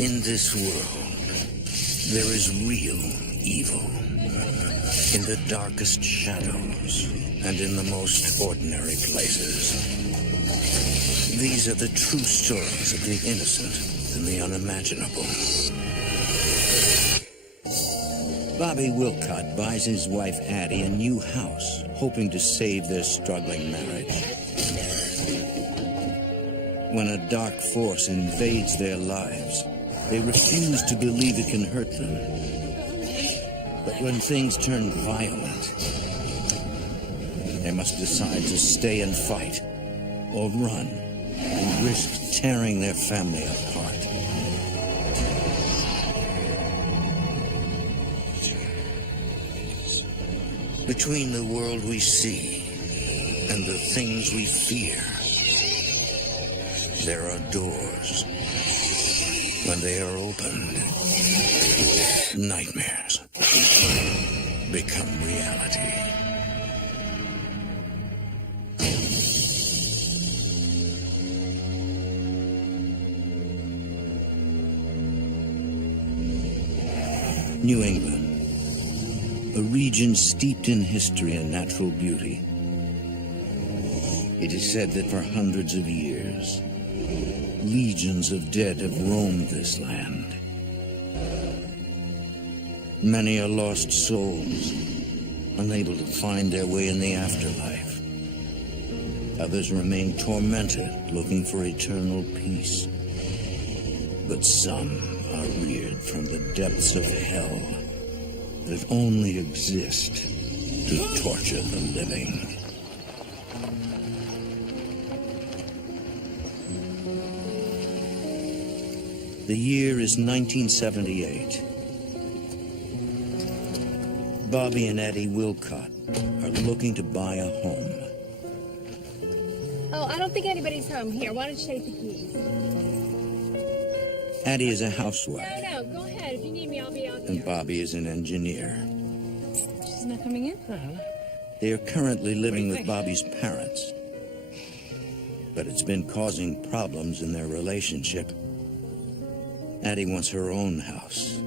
In this world, there is real evil. In the darkest shadows and in the most ordinary places. These are the true stories of the innocent and the unimaginable. Bobby Wilcott buys his wife Addie a new house, hoping to save their struggling marriage. When a dark force invades their lives, they refuse to believe it can hurt them. But when things turn violent, they must decide to stay and fight, or run, and risk tearing their family apart. Between the world we see and the things we fear, there are doors. When they are opened, nightmares become reality. New England, a region steeped in history and natural beauty. It is said that for hundreds of years, legions of dead have roamed this land. Many are lost souls, unable to find their way in the afterlife. Others remain tormented, looking for eternal peace. But some are reared from the depths of hell that only exist to torture the living. The year is 1978. Bobby and Addie Wilcott are looking to buy a home. Oh, I don't think anybody's home. Here, why don't you take the keys? Addie is a housewife. No, go ahead. If you need me, I'll be out there. And Bobby is an engineer. She's not coming in? They are currently living with Bobby's parents. But it's been causing problems in their relationship. Addie wants her own house.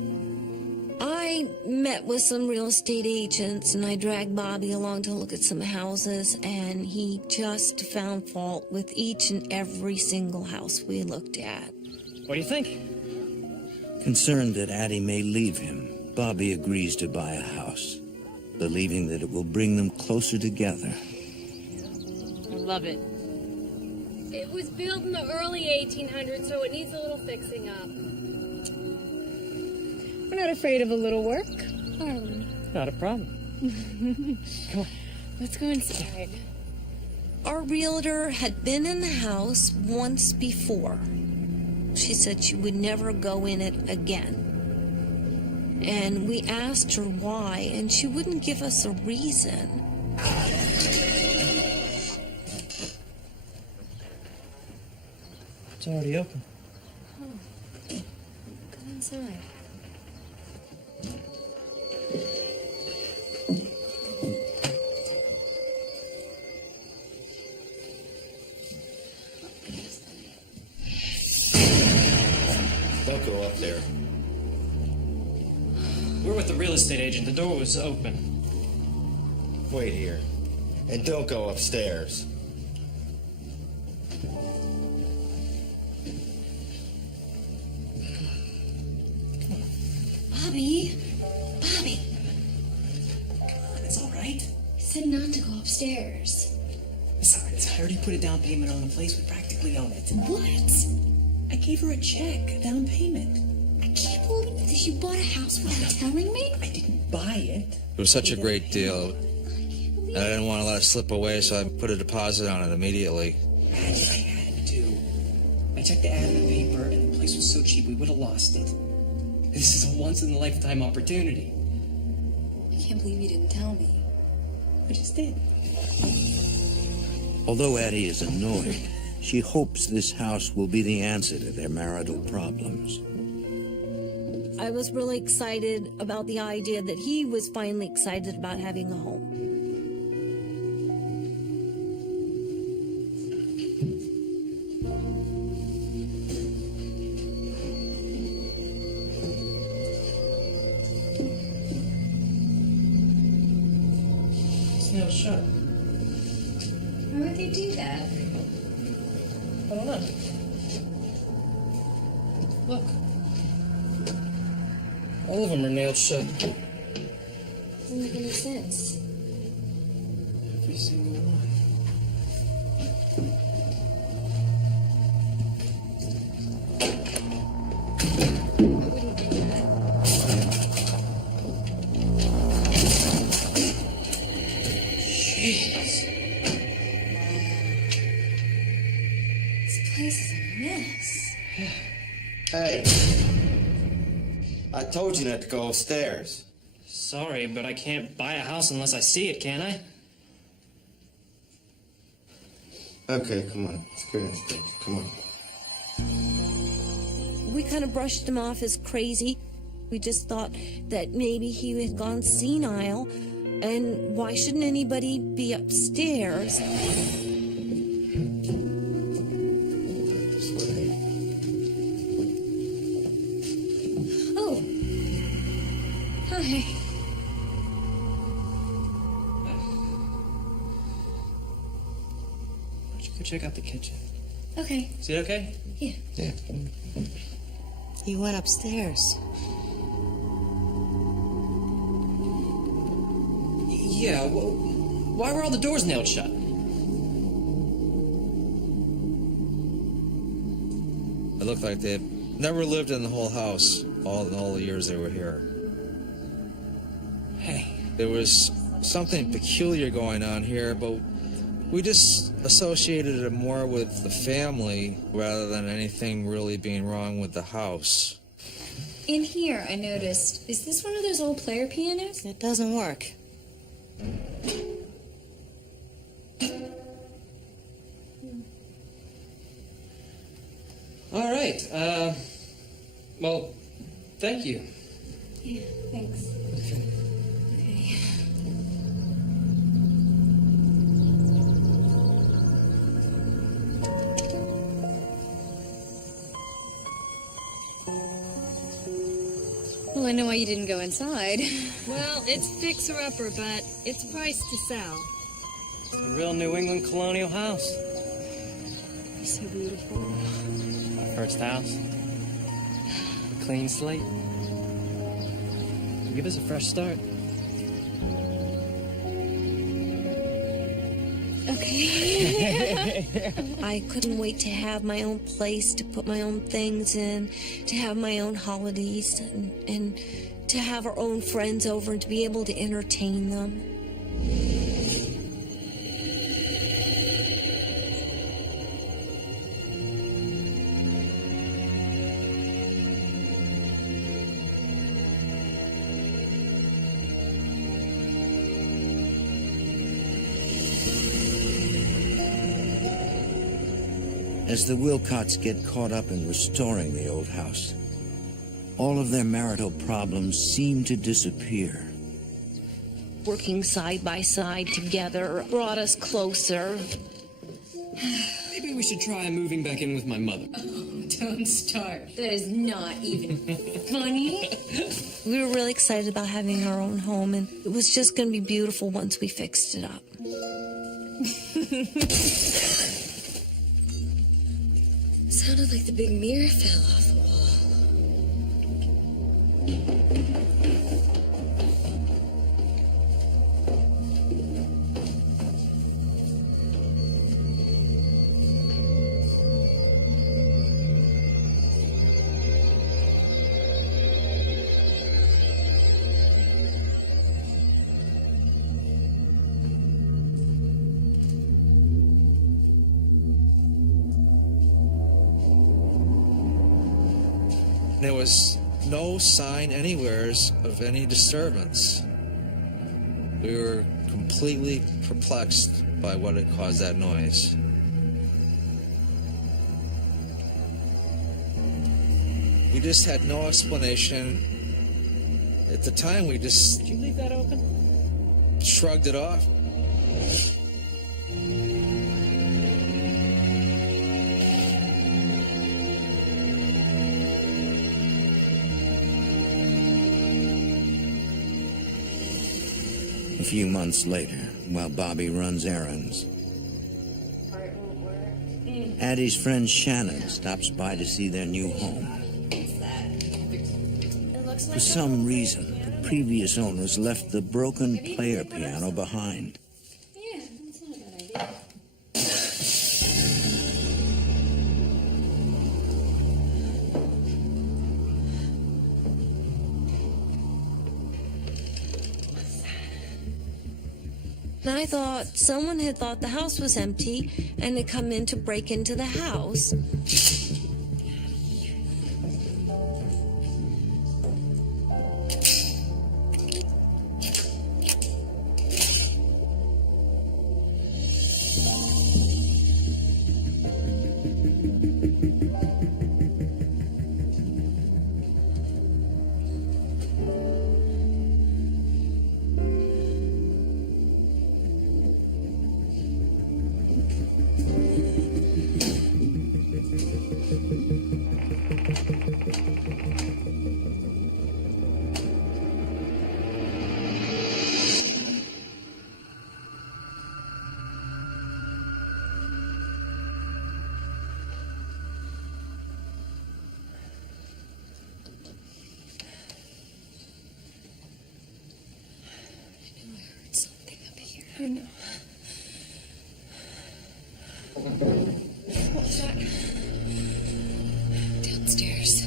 I met with some real estate agents, and I dragged Bobby along to look at some houses, and he just found fault with each and every single house we looked at. What do you think? Concerned that Addie may leave him, Bobby agrees to buy a house, believing that it will bring them closer together. I love it. It was built in the early 1800s, so it needs a little fixing up. We're not afraid of a little work, are we? Not a problem. Come on. Let's go inside. Our realtor had been in the house once before. She said she would never go in it again. And we asked her why, and she wouldn't give us a reason. It's already open. Oh. Go inside. Don't go up there. We're with the real estate agent. The door was open. Wait here. And don't go upstairs. Bobby? Bobby, It's all right. I said not to go upstairs. Besides, I already put a down payment on the place. We practically own it. What? I gave her a check, a down payment. I can't believe that you bought a house without telling me. I didn't buy it. It was such a great deal. I didn't want to let it slip away, so I put a deposit on it immediately. I had to. I checked the ad in the paper, and the place was so cheap we would have lost it. This is a once-in-a-lifetime opportunity. I can't believe you didn't tell me. I just did. Although Addie is annoyed, she hopes this house will be the answer to their marital problems. I was really excited about the idea that he was finally excited about having a home. nailed shut. Why would they do that? I don't know. Look. All of them are nailed shut. Doesn't make any sense. Every single one. Why would he do that? Jeez. This place is a mess. Hey. I told you not to go upstairs. Sorry, but I can't buy a house unless I see it, can I? Okay, come on. Let's go downstairs. Come on. We kind of brushed him off as crazy. We just thought that maybe he had gone senile, and why shouldn't anybody be upstairs? This way. Oh. Hi. Why don't you go check out the kitchen? Okay. Is it okay? Yeah. Yeah. You went upstairs. Yeah, well, why were all the doors nailed shut? It looked like they never lived in the whole house all the years they were here. Hey, There was something peculiar going on here, but we just associated it more with the family rather than anything really being wrong with the house. In here, I noticed, is this one of those old player pianos? It doesn't work. all right. Well, thank you. Yeah, thanks. Okay. Well, I know why you didn't go inside. Well, it's fixer-upper, but it's priced to sell. It's a real New England colonial house. It's so beautiful. My first house. A clean slate. Give us a fresh start. Okay. I couldn't wait to have my own place, to put my own things in, to have my own holidays, and to have our own friends over and to be able to entertain them. As the Wilcotts get caught up in restoring the old house, all of their marital problems seem to disappear. Working side by side together brought us closer. Maybe we should try moving back in with my mother. Don't start. That is not even funny. We were really excited about having our own home, and it was just going to be beautiful once we fixed it up. Sounded like the big mirror fell off the wall. There was no sign anywheres of any disturbance. We were completely perplexed by what had caused that noise. We just had no explanation. At the time, we just Did you leave that open? shrugged it off. A few months later, while Bobby runs errands. Addie's friend Shannon stops by to see their new home. For some reason, the previous owners left the broken player piano behind. Yeah, that's not a bad idea. And I thought someone had thought the house was empty and had come in to break into the house. I know. What was that? Downstairs.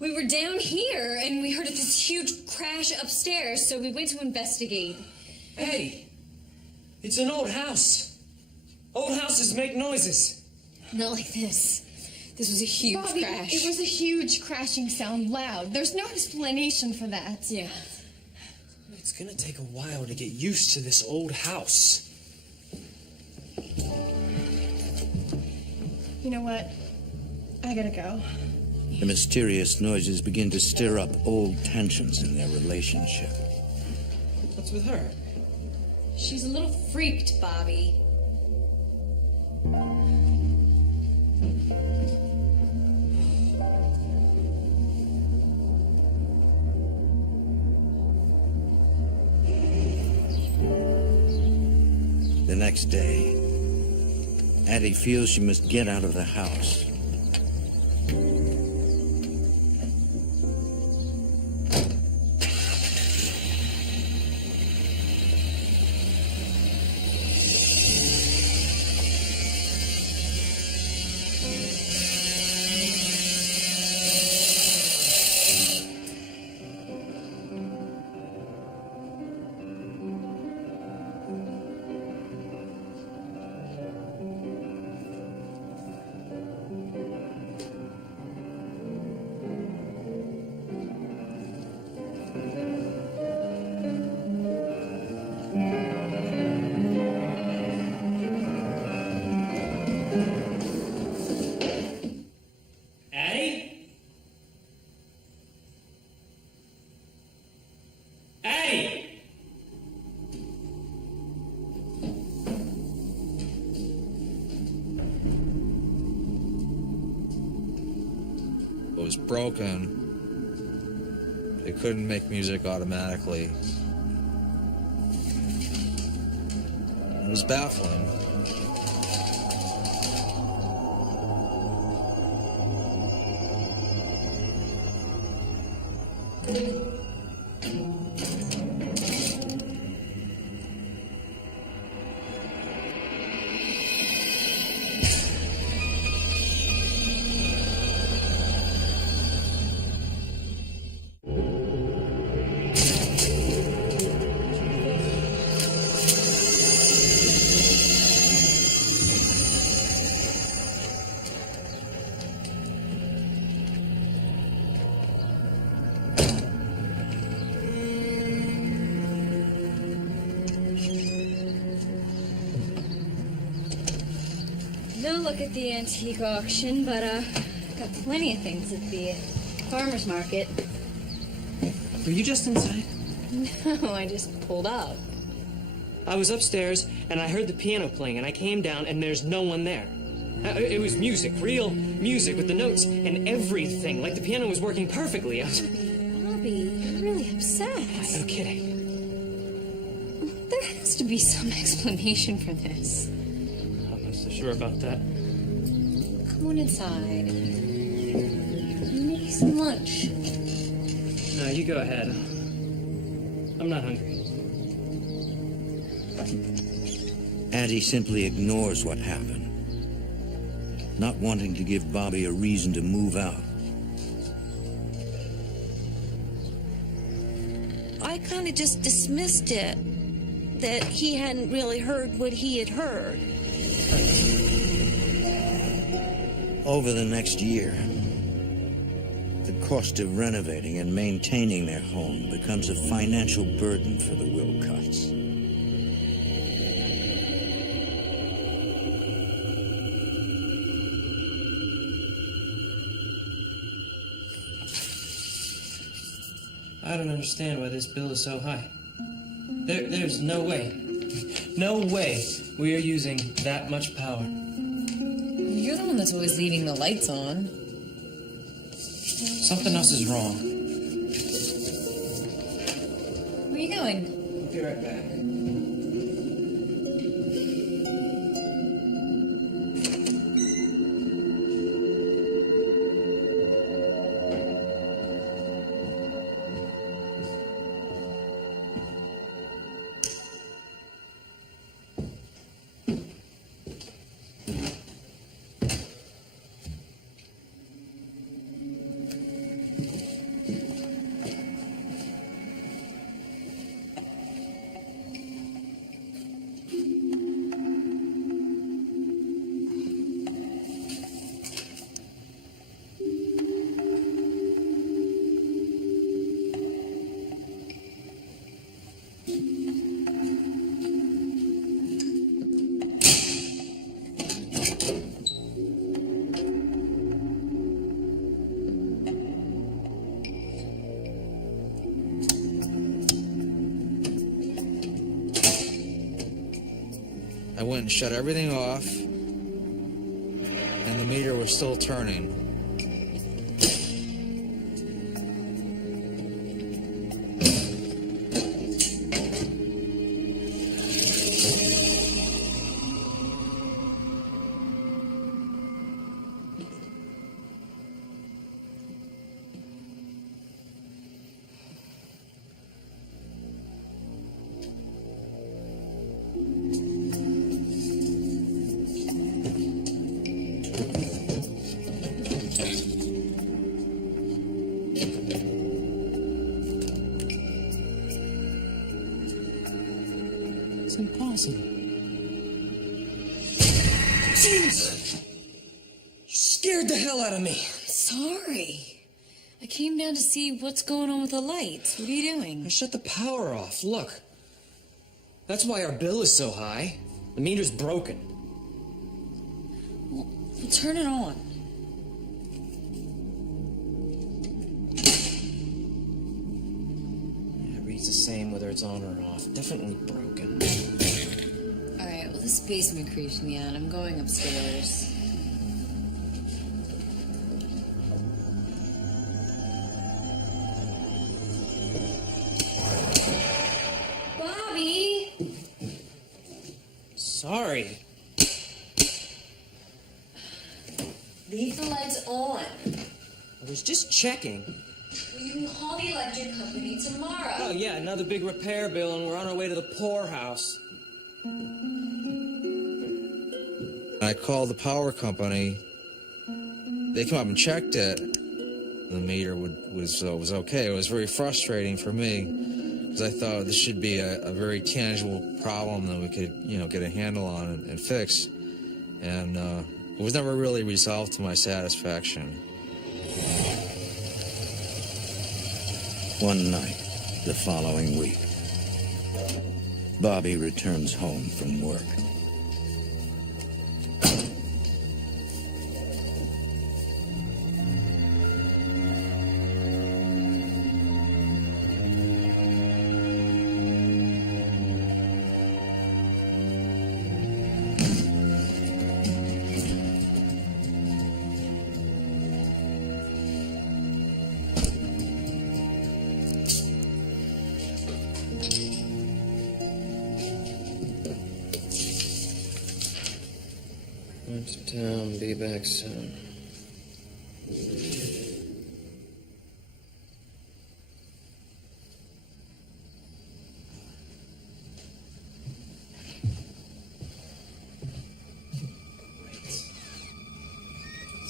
We were down here and we heard this huge crash upstairs, so we went to investigate. Hey, it's an old house. Old houses make noises. Not like this. This was a huge Bobby, crash. it was a huge crashing sound, loud. There's no explanation for that. Yeah. It's gonna take a while to get used to this old house. You know what? I gotta go. The mysterious noises begin to stir up old tensions in their relationship. What's with her? She's a little freaked, Bobby. The next day, Addie feels she must get out of the house. Addie? Addie! It was broken. They couldn't make music automatically. It was baffling. still look at the antique auction, but got plenty of things at the farmer's market. Were you just inside? No, I just pulled up. I was upstairs, and I heard the piano playing, and I came down, and there's no one there. It was music, real music, with the notes and everything, like the piano was working perfectly. Bobby, you're really upset. No kidding. There has to be some explanation for this. I'm not so sure about that. Come on inside. Maybe some lunch. No, you go ahead. I'm not hungry. Addie simply ignores what happened, not wanting to give Bobby a reason to move out. I kind of just dismissed it, that he hadn't really heard what he had heard. Over the next year, the cost of renovating and maintaining their home becomes a financial burden for the Wilcotts. I don't understand why this bill is so high. There's no way we are using that much power. You're the one that's always leaving the lights on. Something else is wrong. Where are you going? I'll be right back. I went and shut everything off, and the meter was still turning. It's impossible. Jeez! You scared the hell out of me. Sorry. I came down to see what's going on with the lights. What are you doing? I shut the power off. Look. That's why our bill is so high. The meter's broken. Well, turn it on. It reads the same whether it's on or off. Definitely broken. Alright, well, this basement creeps me out. I'm going upstairs. Bobby! Sorry. Leave the lights on. I was just checking. Well, you can call the electric company tomorrow. Oh, yeah, another big repair bill, and we're on our way to the poorhouse. I called the power company. They came up and checked it. The meter was okay. It was very frustrating for me because I thought this should be a very tangible problem that we could, get a handle on and fix. And it was never really resolved to my satisfaction. One night, the following week, Bobby returns home from work. Went to town, be back soon.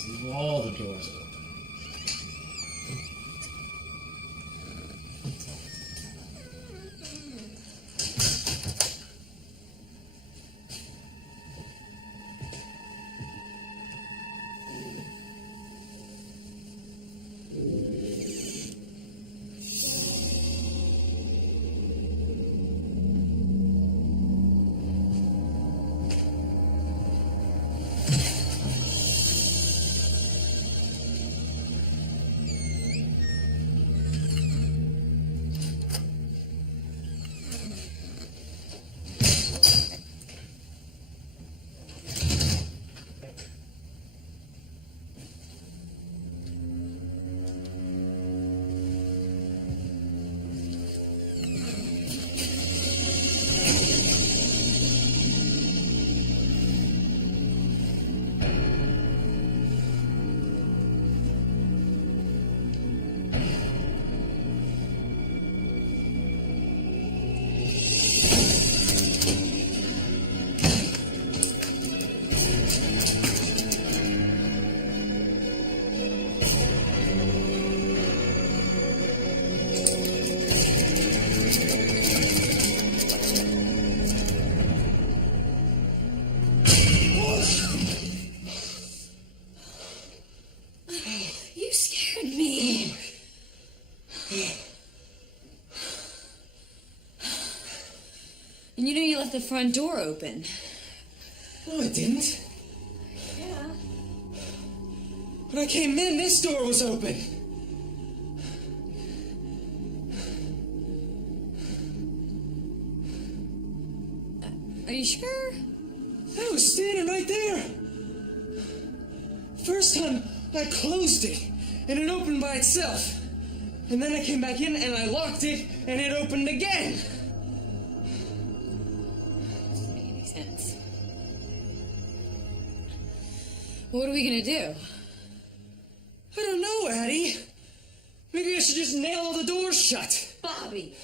Leave all the doors open. You scared me. And you know you left the front door open. No, I didn't. Yeah. When I came in, this door was open. Are you sure? I was standing right there. First time, I closed it, and it opened by itself. And then I came back in, and I locked it, and it opened again. Doesn't make any sense. What are we gonna do? I don't know, Addie. Maybe I should just nail all the doors shut. Bobby!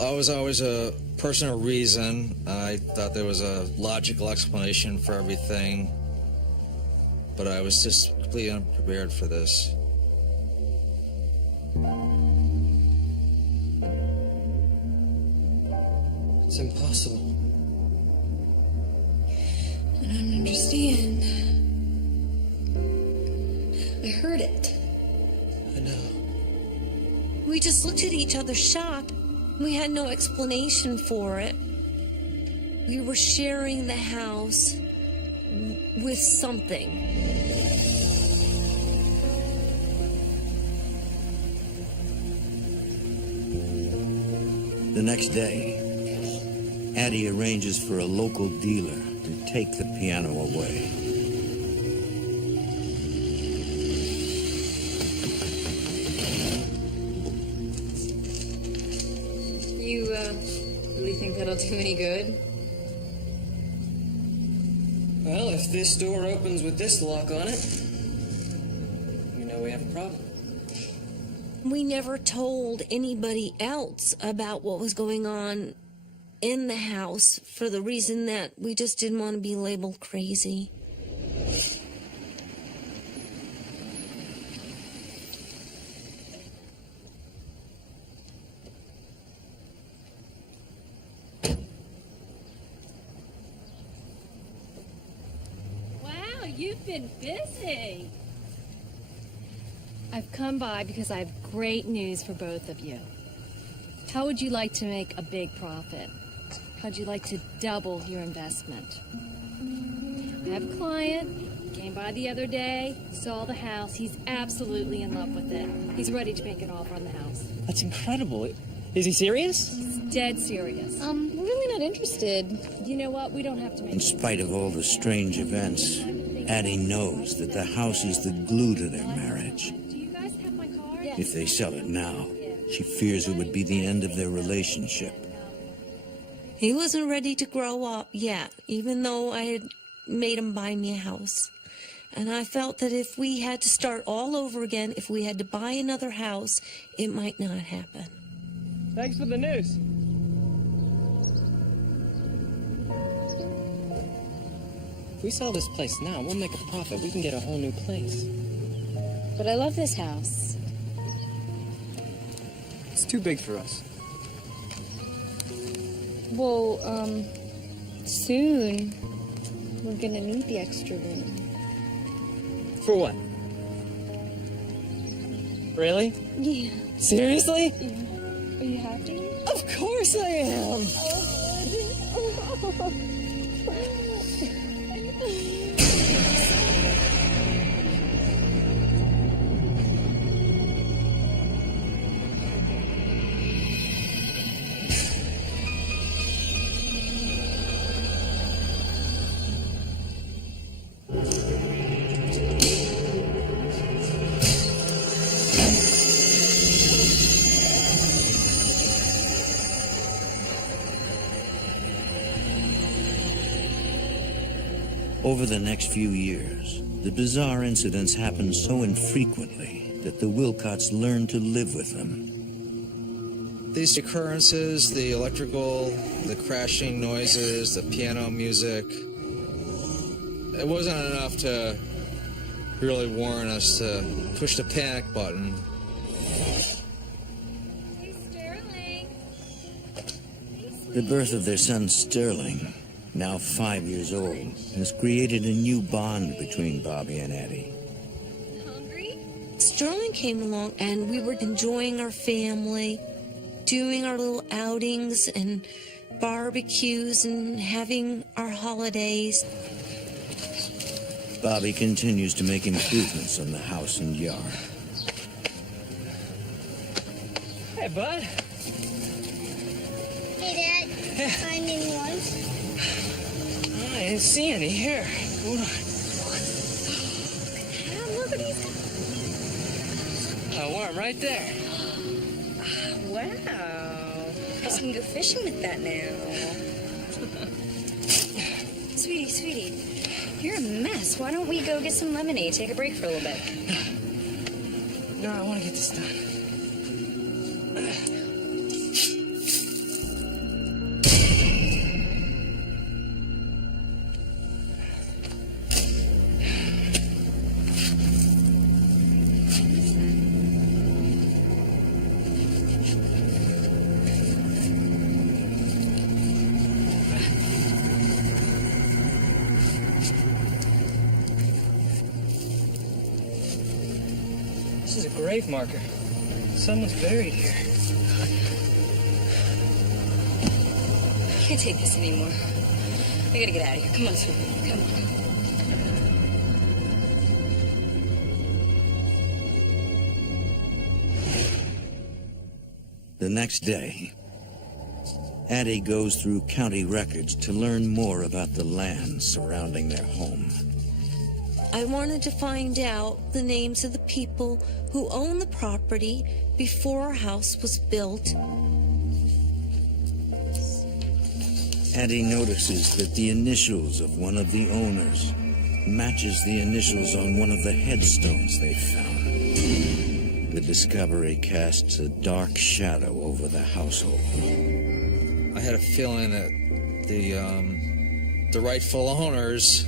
I was always a person of reason. I thought there was a logical explanation for everything. But I was just completely unprepared for this. It's impossible. I don't understand. I heard it. I know. We just looked at each other's shop. We had no explanation for it. We were sharing the house with something. The next day, Addie arranges for a local dealer to take the piano away. You, really think that'll do any good? Well, if this door opens with this lock on it, we know we have a problem. We never told anybody else about what was going on in the house for the reason that we just didn't want to be labeled crazy. Wow, you've been busy. I've come by because I have great news for both of you. How would you like to make a big profit? How'd you like to double your investment? I have a client. Came by the other day, saw the house. He's absolutely in love with it. He's ready to make an offer on the house. That's incredible. Is he serious? He's dead serious. We're really not interested. You know what? We don't have to make In spite of all the strange events, Addie knows that the house is the glue to their marriage. Do you guys have my card? If they sell it now, she fears it would be the end of their relationship. He wasn't ready to grow up yet, even though I had made him buy me a house. And I felt that if we had to start all over again, if we had to buy another house, it might not happen. Thanks for the news. If we sell this place now, we'll make a profit. We can get a whole new place. But I love this house. It's too big for us. Well, soon we're gonna need the extra room. For what? Really? Yeah. Seriously? Are you happy? Of course I am! Over the next few years, the bizarre incidents happened so infrequently that the Wilcotts learned to live with them. These occurrences, the electrical, the crashing noises, the piano music, it wasn't enough to really warrant us to push the panic button. Hey, Sterling. The birth of their son Sterling, now 5 years old, has created a new bond between Bobby and Addie. Hungry? Sterling came along and we were enjoying our family, doing our little outings and barbecues and having our holidays. Bobby continues to make improvements on the house and yard. Hey, bud. Hey, Dad. Find any ones? I didn't see any. Here. Hold on. Look at these. One right there. Wow. I can go fishing with that now. Sweetie, you're a mess. Why don't we go get some lemonade, take a break for a little bit? No, I want to get this done. This is a grave marker. Someone's buried here. I can't take this anymore. I gotta get out of here. Come on, sweetie. Come on. The next day, Addie goes through county records to learn more about the land surrounding their home. I wanted to find out the names of the people who owned the property before our house was built. Addie notices that the initials of one of the owners matches the initials on one of the headstones they found. The discovery casts a dark shadow over the household. I had a feeling that the rightful owners,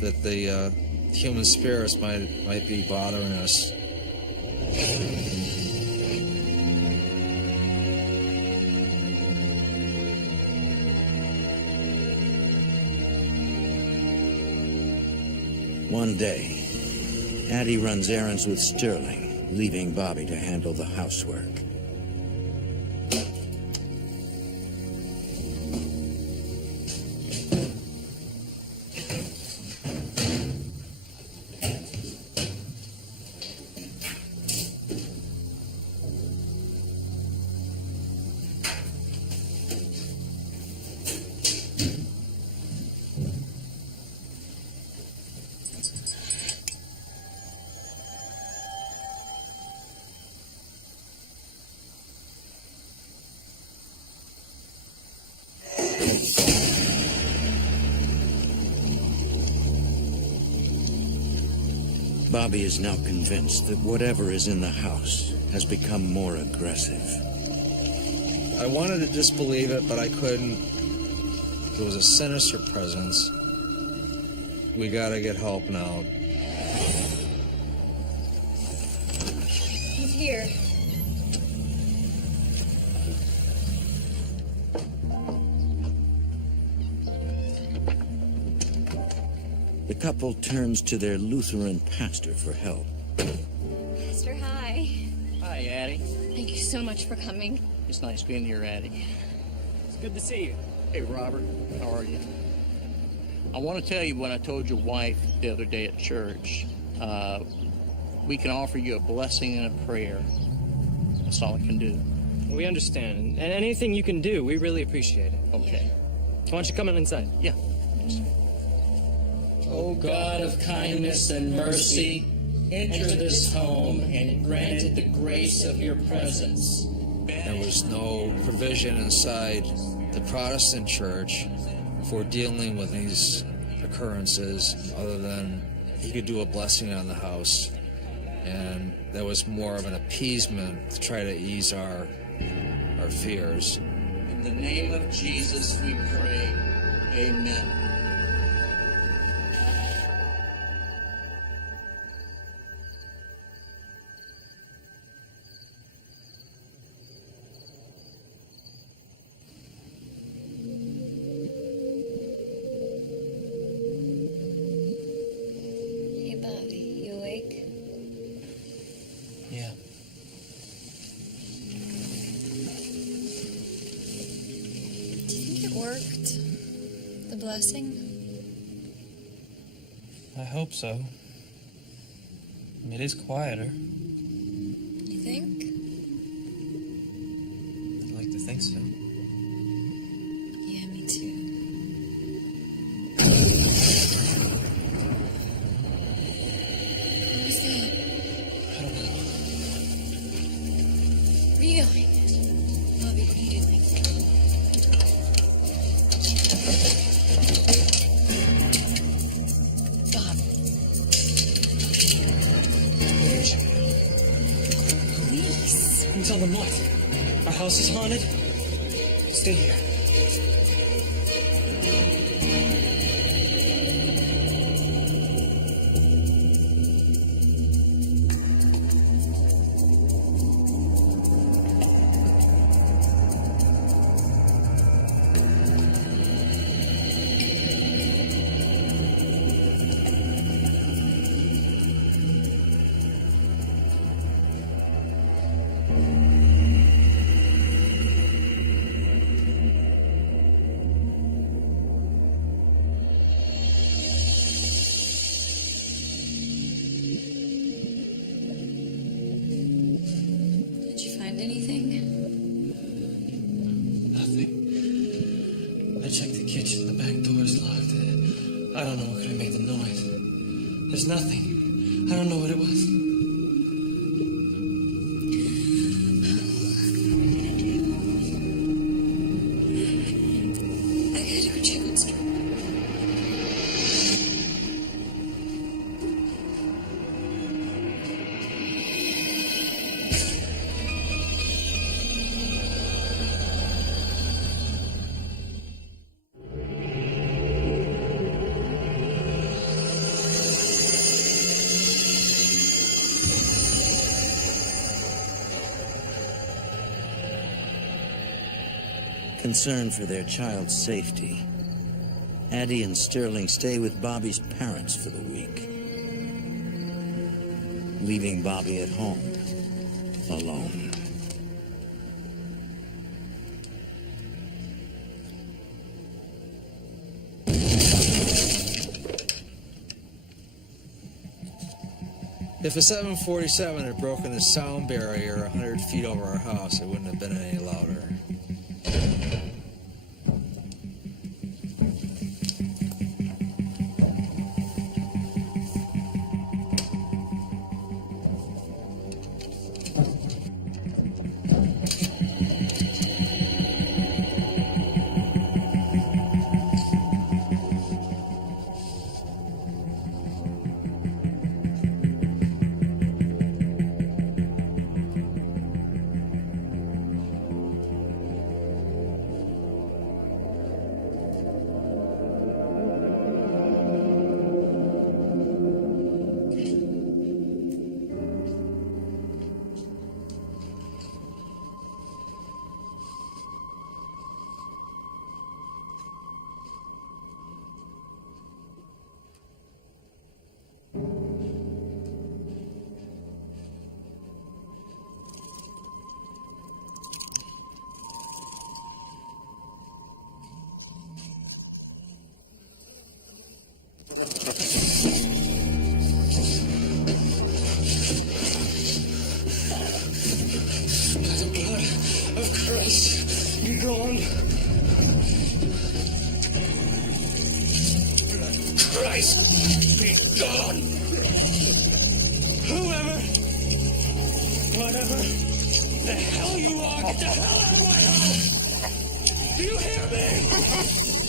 that the human spirits might be bothering us. One day, Addie runs errands with Sterling, leaving Bobby to handle the housework. Bobby is now convinced that whatever is in the house has become more aggressive. I wanted to disbelieve it, but I couldn't. There was a sinister presence. We gotta get help now. He's here. The couple turns to their Lutheran pastor for help. Pastor, hi. Hi, Addie. Thank you so much for coming. It's nice being here, Addie. It's good to see you. Hey, Robert. How are you? I want to tell you what I told your wife the other day at church. We can offer you a blessing and a prayer. That's all I can do. We understand. And anything you can do, we really appreciate it. Okay. Why don't you come in inside? Yeah. O God of kindness and mercy, enter this home and grant it the grace of your presence. There was no provision inside the Protestant church for dealing with these occurrences other than he could do a blessing on the house. And that was more of an appeasement to try to ease our fears. In the name of Jesus we pray. Amen. Hey, Bobby, you awake? Yeah. Do you think it worked? The blessing? I hope so. It is quieter. You think? I'd like to think so. Yeah, me too. What was that? I don't know. Where are you going? Bobby, what are you doing? Bob. Police. You tell them what? Our house is haunted? Stay here. Did you find anything? Nothing. I checked the kitchen. The back door is locked. I don't know what could have made the noise. There's nothing. I don't know what it was. I gotta go check what's wrong. Concerned for their child's safety, Addie and Sterling stay with Bobby's parents for the week, leaving Bobby at home alone. If a 747 had broken the sound barrier 100 feet over our house, it wouldn't have been any louder. of Christ be gone. Christ be gone. Whoever, whatever the hell you are, get the hell out of my house. Do you hear me?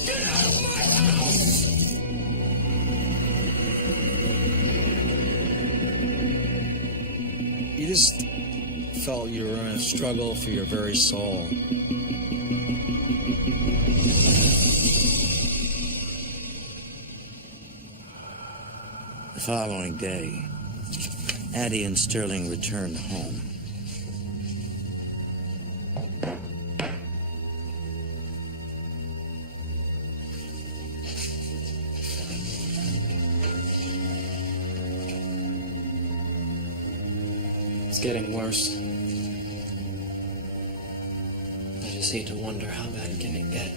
Get out of my house. You just felt you were in a struggle for your very soul. The following day, Addie and Sterling returned home. It's getting worse. I just hate to wonder how bad can it get.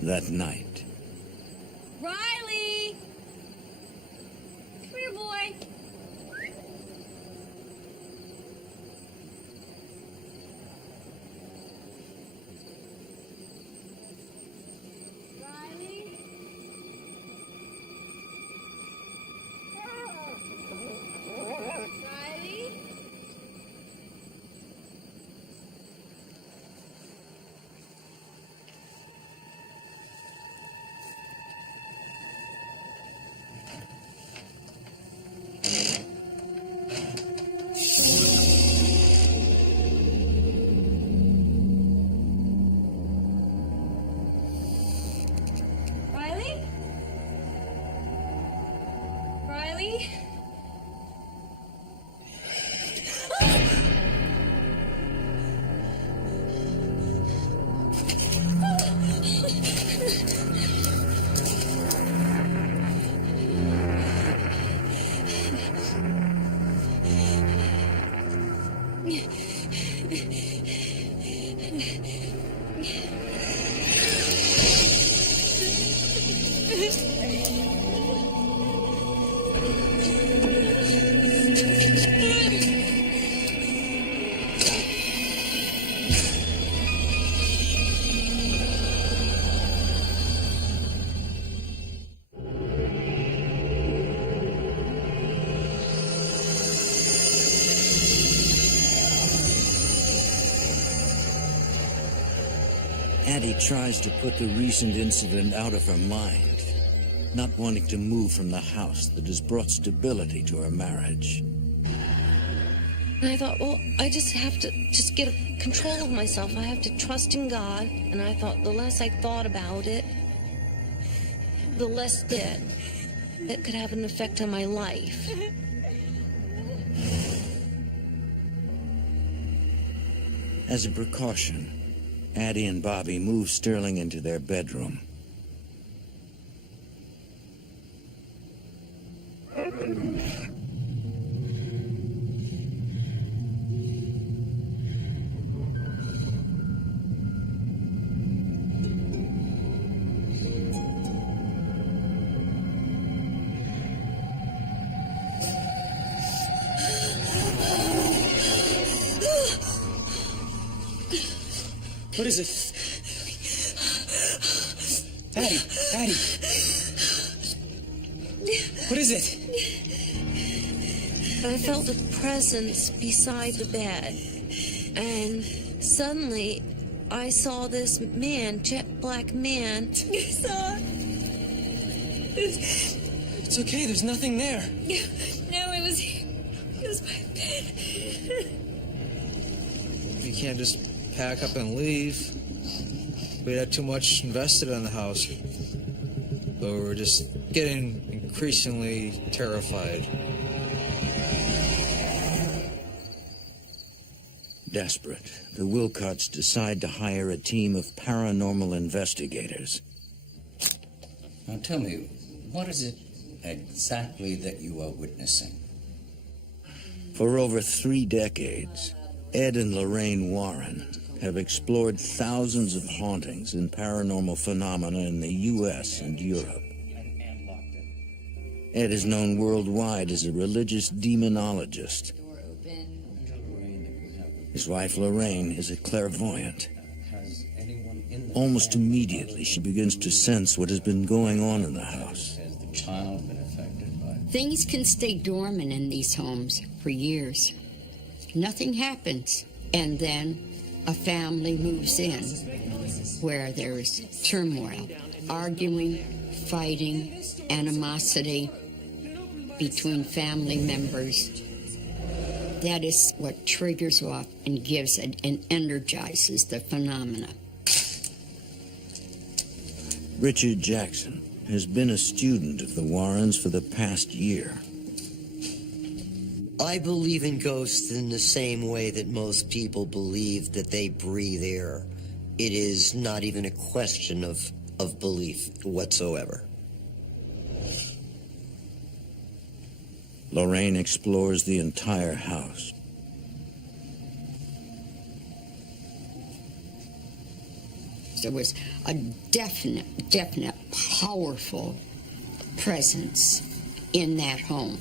That night, Riley! Come here, boy. Riley? Riley? Riley? Riley? Addie tries to put the recent incident out of her mind, not wanting to move from the house that has brought stability to her marriage. And I thought, well, I just have to get control of myself. I have to trust in God. And I thought the less I thought about it, the less it could have an effect on my life. As a precaution, Addie and Bobby moved Sterling into their bedroom. What is it? Addie! Addie! What is it? I felt a presence beside the bed. And suddenly, I saw this man, jet black man. You saw it? It's okay, there's nothing there. No, it was my bed. You can't just pack up and leave. We had too much invested in the house. But we were just getting increasingly terrified. Desperate, the Wilcotts decide to hire a team of paranormal investigators. Now tell me, what is it exactly that you are witnessing? For over 3 decades, Ed and Lorraine Warren, have explored thousands of hauntings and paranormal phenomena in the U.S. and Europe. Ed is known worldwide as a religious demonologist. His wife, Lorraine, is a clairvoyant. Almost immediately, she begins to sense what has been going on in the house. Things can stay dormant in these homes for years. Nothing happens, and then a family moves in where there's turmoil, arguing, fighting, animosity between family members. That is what triggers off and gives it and energizes the phenomena. Richard Jackson has been a student of the Warrens for the past year. I believe in ghosts in the same way that most people believe that they breathe air. It is not even a question of belief whatsoever. Lorraine explores the entire house. There was a definite, powerful presence in that home.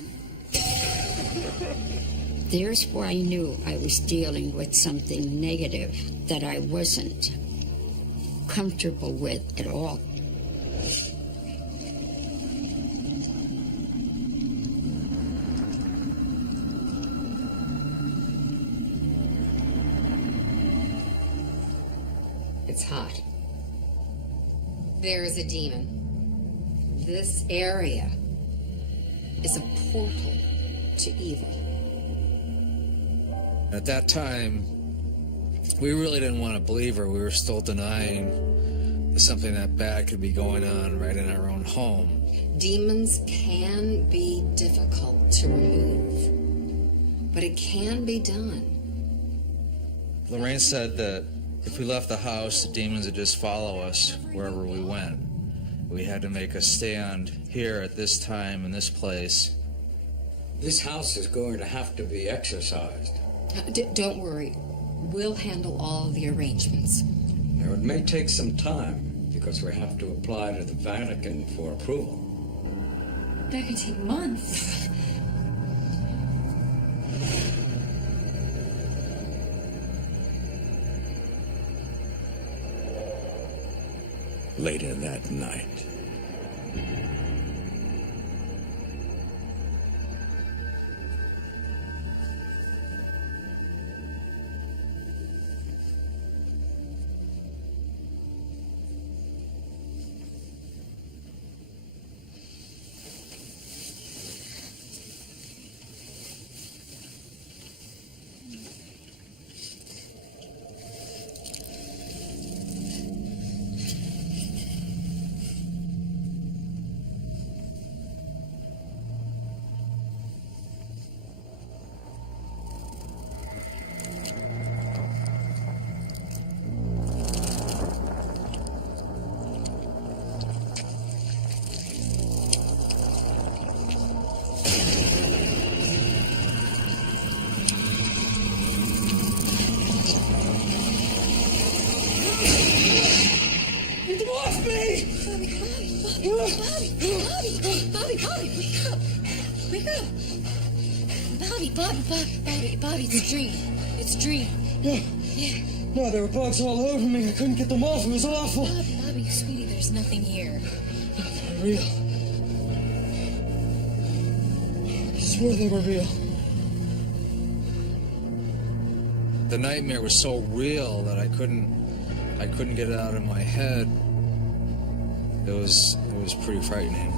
There's where I knew I was dealing with something negative that I wasn't comfortable with at all. It's hot. There is a demon. This area is a portal to evil. At that time, we really didn't want to believe her. We were still denying that something that bad could be going on right in our own home. Demons can be difficult to remove, but it can be done. Lorraine said that if we left the house, the demons would just follow us wherever we went. We had to make a stand here at this time in this place. This house is going to have to be exorcised. Don't worry. We'll handle all the arrangements. Now, it may take some time because we have to apply to the Vatican for approval. That could take months. Later that night. Bobby, it's a dream. It's a dream. Yeah. No, there were bugs all over me. I couldn't get them off. It was awful. Bobby, sweetie, there's nothing here. They're real. I swear they were real. The nightmare was so real that I couldn't get it out of my head. It was pretty frightening.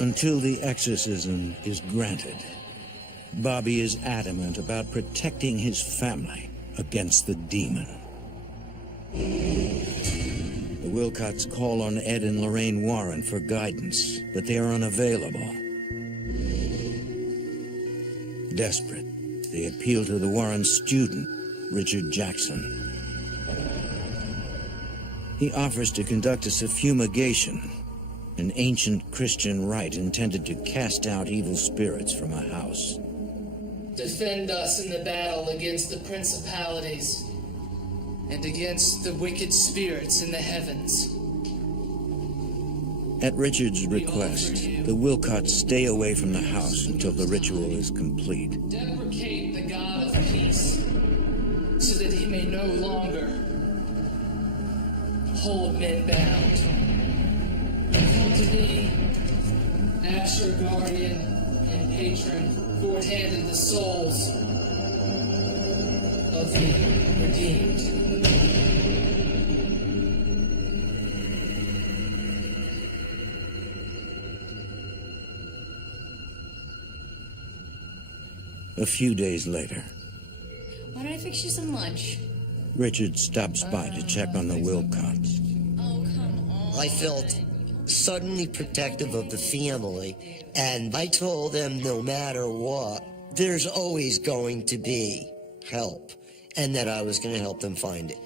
Until the exorcism is granted, Bobby is adamant about protecting his family against the demon. The Wilcotts call on Ed and Lorraine Warren for guidance, but they are unavailable. Desperate, they appeal to the Warren student, Richard Jackson. He offers to conduct a suffumigation, an ancient Christian rite intended to cast out evil spirits from a house. Defend us in the battle against the principalities and against the wicked spirits in the heavens. At Richard's request, the Wilcotts stay away from the house until the ritual is complete. Deprecate the God of peace, so that he may no longer hold men bound. Come to me, Asher guardian and patron, forehanded the souls of the redeemed. A few days later, Why don't I fix you some lunch? Richard stops by to check on the Wilcotts. Oh, come on. I felt suddenly protective of the family, and I told them no matter what, there's always going to be help, and that I was going to help them find it.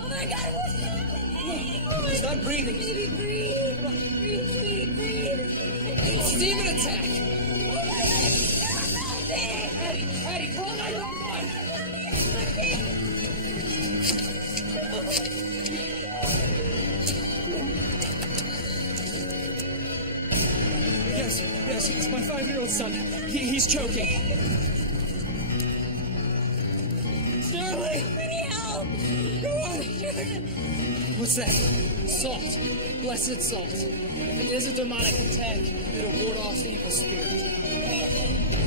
Oh my God, what's happening? He's not breathing. Baby, breathe. Breathe, sweet, breathe. It's demon attack. Eddie, call 911. Yes, it's my 5-year-old son. He's choking. Sterling! I need help. Go on! What's that? Salt. Blessed salt. If it is a demonic attack, it'll ward off evil spirits.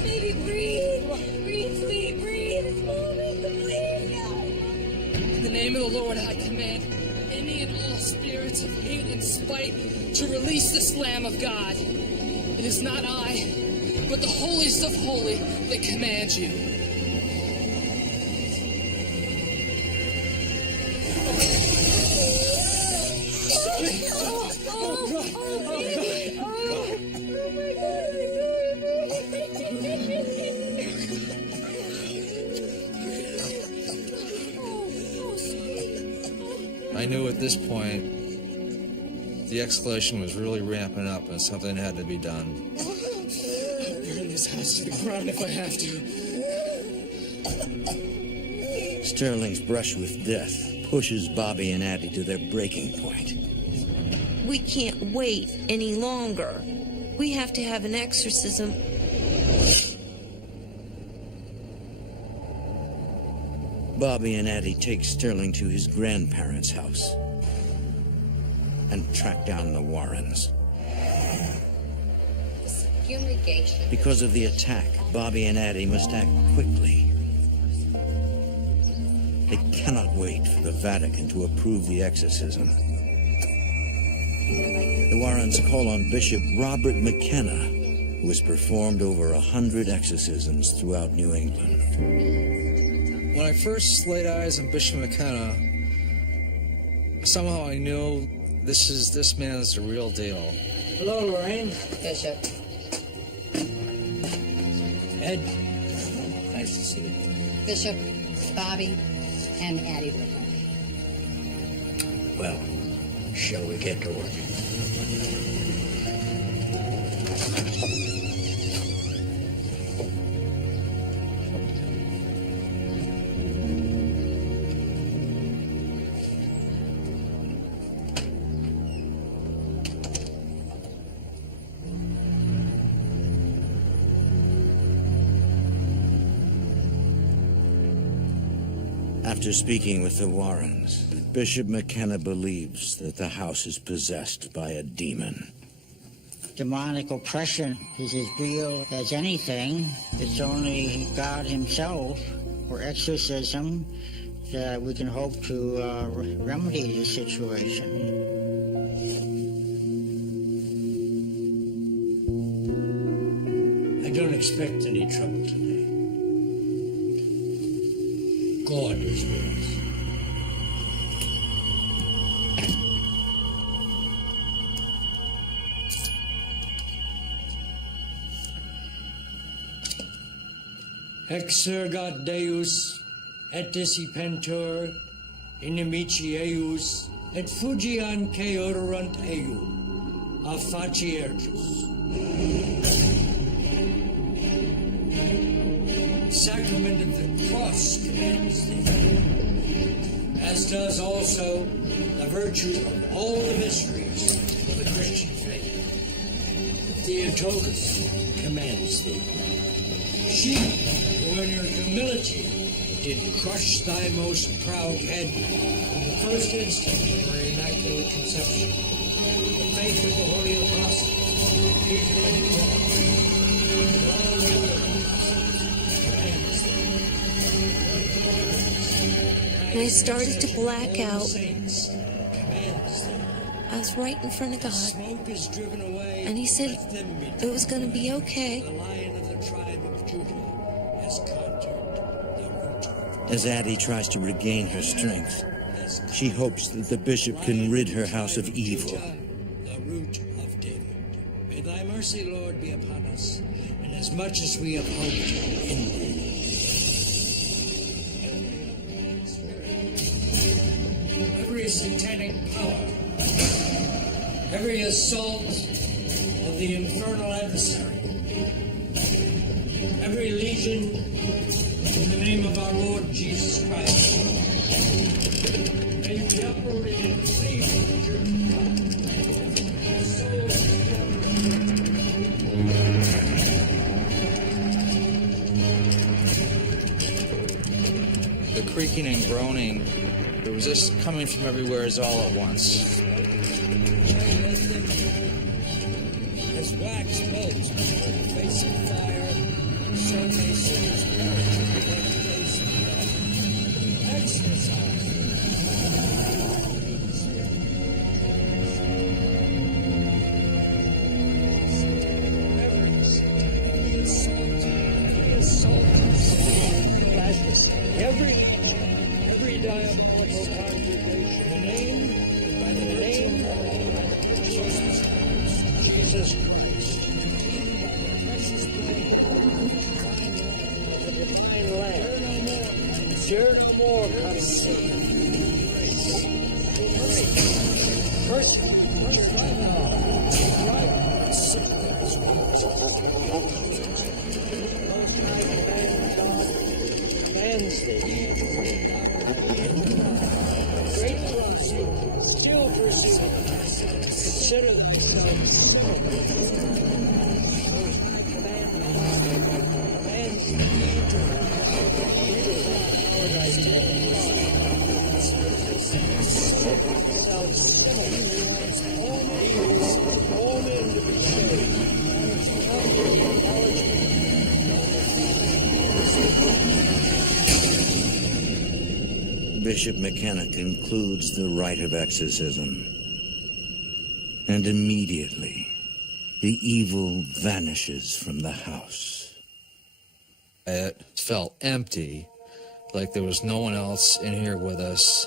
Baby, breathe. Breathe, sweet, breathe. It's moving, please, God. In the name of the Lord, I command any and all spirits of hate and spite to release this Lamb of God. It is not I, but the holiest of holy that commands you. I knew at this point the escalation was really ramping up and something had to be done. Burn this house to the ground if I have to. Sterling's brush with death pushes Bobby and Addie to their breaking point. We can't wait any longer. We have to have an exorcism. Bobby and Addie take Sterling to his grandparents' house and track down the Warrens. Fumigation. Because of the attack, Bobby and Addie must act quickly. They cannot wait for the Vatican to approve the exorcism. The Warrens call on Bishop Robert McKenna, who has performed over 100 exorcisms throughout New England. When I first laid eyes on Bishop McKenna, somehow I knew this man is the real deal. Hello, Lorraine. Bishop. Ed. Nice to see you. Bishop, Bobby, and Addie. Well, shall we get to work? After speaking with the Warrens, Bishop McKenna believes that the house is possessed by a demon. Demonic oppression is as real as anything. It's only God himself, or exorcism, that we can hope to remedy the situation. expect any trouble today. God is with us. Exergat Deus, et dissipentur, inimici eius, et fugian ceorant eu, a faciertus. Sacrament of the cross commands thee, as does also the virtue of all the mysteries of the Christian faith. Theotokos commands thee. She, who in her humility did crush thy most proud head from the first instant of her immaculate conception, the faith of the holy apostles, Peter and Paul, and all the other And I started to black out. I was right in front of God. And he said it was going to be okay. As Addie tries to regain her strength, she hopes that the bishop can rid her house of evil. The root of David. May thy mercy, Lord, be upon us, and as much as we have hoped in thee. Every satanic power, every assault of the infernal adversary, every legion in the name of our Lord Jesus Christ, may you be uprooted in favor of the Church of God. The creaking and groaning, it was just coming from everywhere all at once. As wax melts before the face of fire, so may sinners perish before the face of God. Exorcise every diabolical congregation, by the name of Jesus Christ, precious blood of the divine Lamb, dare no more come still pursuing, consider themselves Bishop McKenna concludes the rite of exorcism. And immediately, the evil vanishes from the house. It felt empty, like there was no one else in here with us.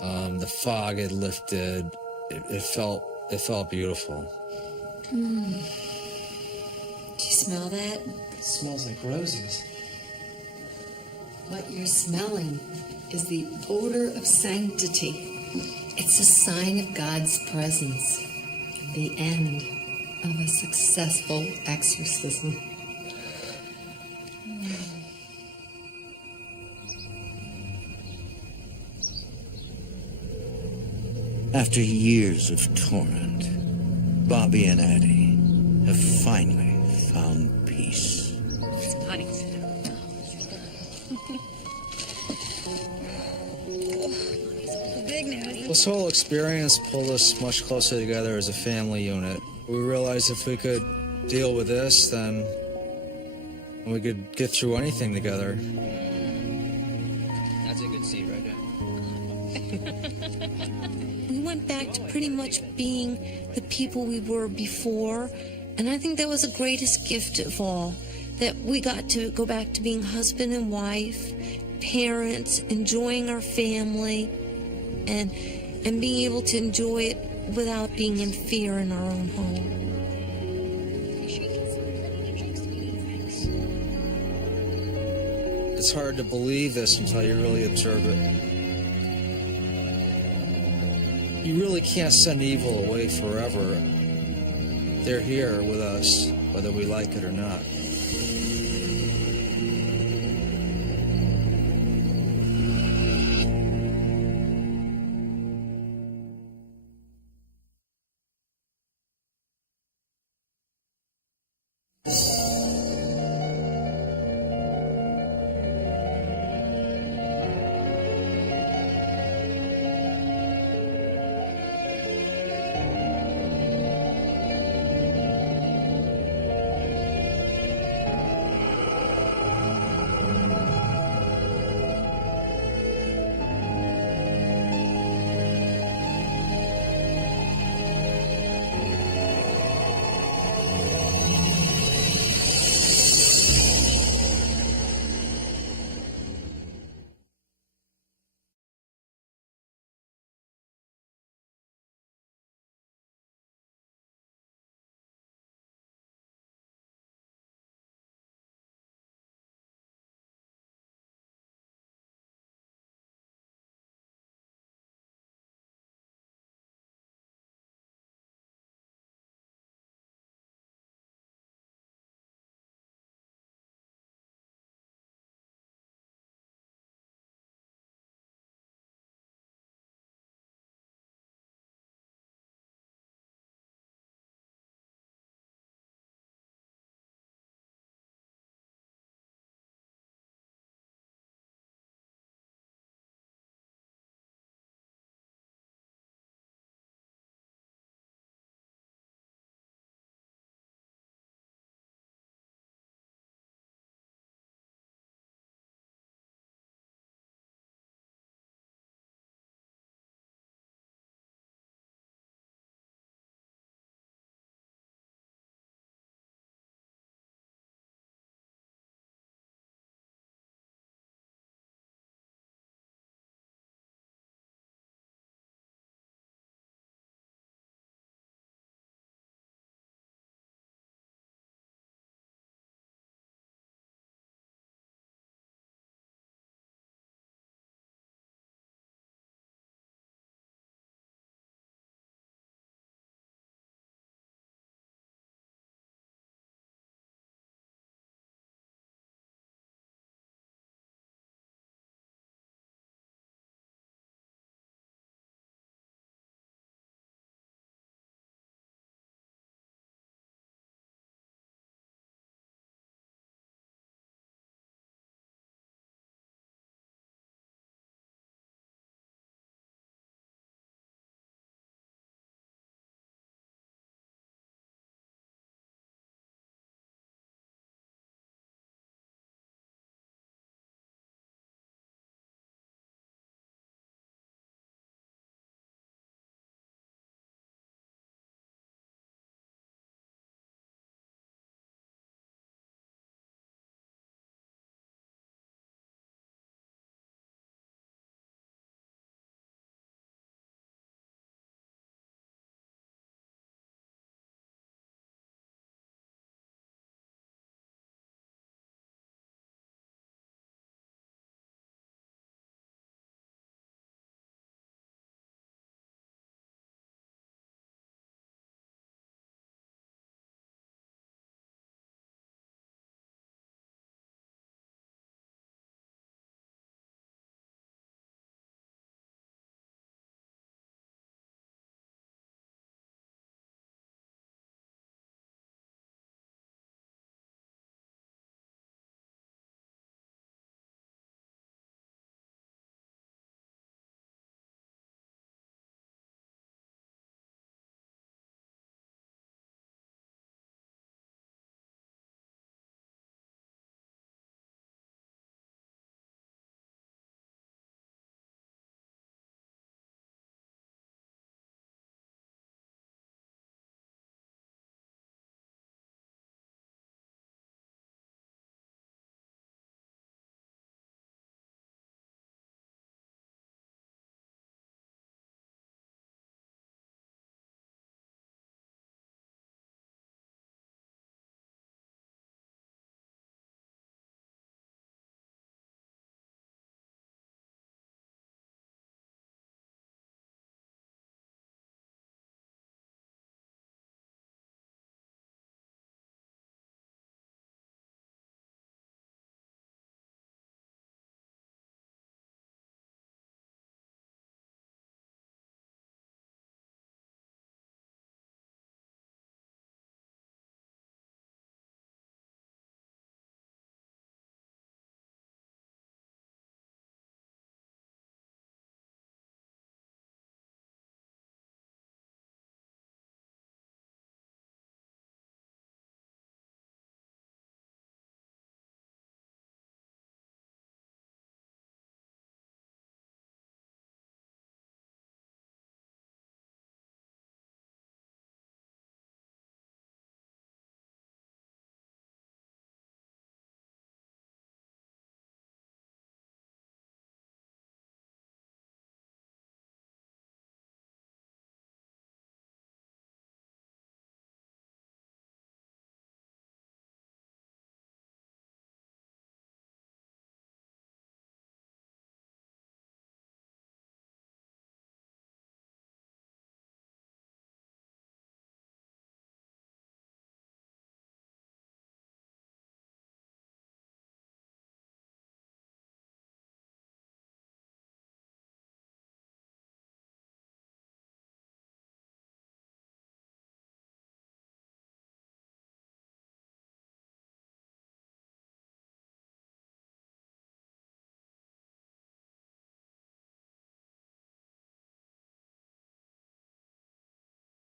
The fog had lifted. It felt beautiful. Do you smell that? It smells like roses. What you're smelling is the odor of sanctity. It's a sign of God's presence. The end of a successful exorcism. After years of torment, Bobby and Addie have finally found peace. Honey. This whole experience pulled us much closer together as a family unit. We realized if we could deal with this, then we could get through anything together. That's a good seat right there. We went back to pretty much being the people we were before, and I think that was the greatest gift of all, that we got to go back to being husband and wife, parents, enjoying our family, and being able to enjoy it without being in fear in our own home. It's hard to believe this until you really observe it. You really can't send evil away forever. They're here with us, whether we like it or not.